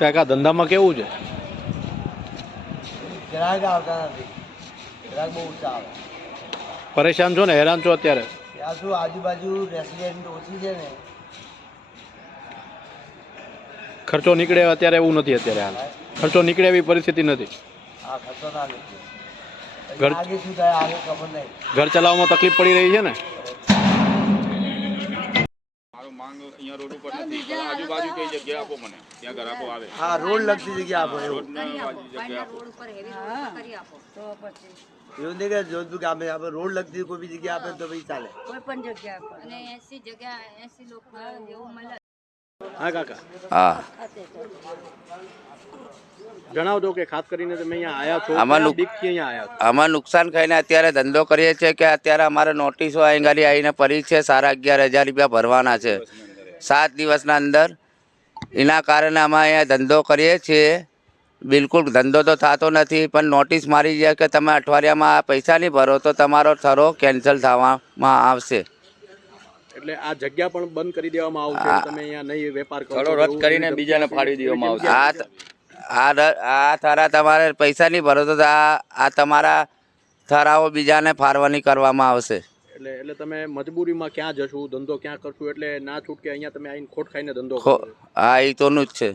કાકા ધંધામાં કેવું છે? ગ્રાહક આવતા નથી, ગ્રાહક બહુ ઓછા આવે. પરેશાન છો ને, હેરાન છો અત્યારે? ત્યાં શું આજુબાજુ રેસિડેન્ટ ઓછી છે ને, ખર્ચો નીકળે અત્યારે એવું નથી. અત્યારે હાલ ખર્ચો નીકળે એવી પરિસ્થિતિ નથી. હા ખર્ચો ના નીકળે. ઘર આગે શું થાય આગે ખબર નહીં. ઘર ચલાવવામાં તકલીફ પડી રહી છે ને? માંગ અહીંયા રોડ ઉપર નથી, આજુબાજુ કઈ જગ્યા આપો મને, ત્યાં ગ્રાહકો આવે. હા રોડ લગતી જગ્યા આપો. એવું એવું નહીં કે જોધપુર ગામે આપણે રોડ લગતી કોઈ બી જગ્યા આપે તો ભાઈ ચાલે. કોઈ પણ જગ્યા પર અને 80 જગ્યા 80 લોકો એવું મળે. હા કાકા, હા, જણાવજો કે ખાસ કરીને તમે અહીંયા આયા છો, બીકથી અહીંયા આયા છો? આમાં નુકસાન ખાઈને અત્યારે ધંધો કરીએ છીએ કે અત્યારે અમારે નોટિસો આંગાલી આવીને પડી છે, 11,500 રૂપિયા ભરવાના છે 7 દિવસના અંદર. એના કારણે અમે અહીંયા ધંધો કરીએ છીએ. બિલકુલ ધંધો તો થતો નથી, પણ નોટિસ મારી જાય કે તમે અઠવાડિયામાં પૈસા નહીં ભરો તો તમારો ઠરો કેન્સલ થવામાં આવશે. એટલે આ જગ્યા પણ બંધ કરી દેવામાં આવશે. તમે અહીંયા નહીં વેપાર કરો, રદ કરીને બીજાને ફાડી દેવામાં આવશે. આ થરા તમારે પૈસા નહીં ભરો તો આ તમારા થરાઓ બીજાને ફાળવણી કરવામાં આવશે. એટલે તમે મજબૂરીમાં ક્યાં જશો, ધંધો ક્યાં કરશું? એટલે ના છૂટકે અહીંયા તમે આવીને ખોટ ખાઈને ધંધો હા, એ તોનું જ છે.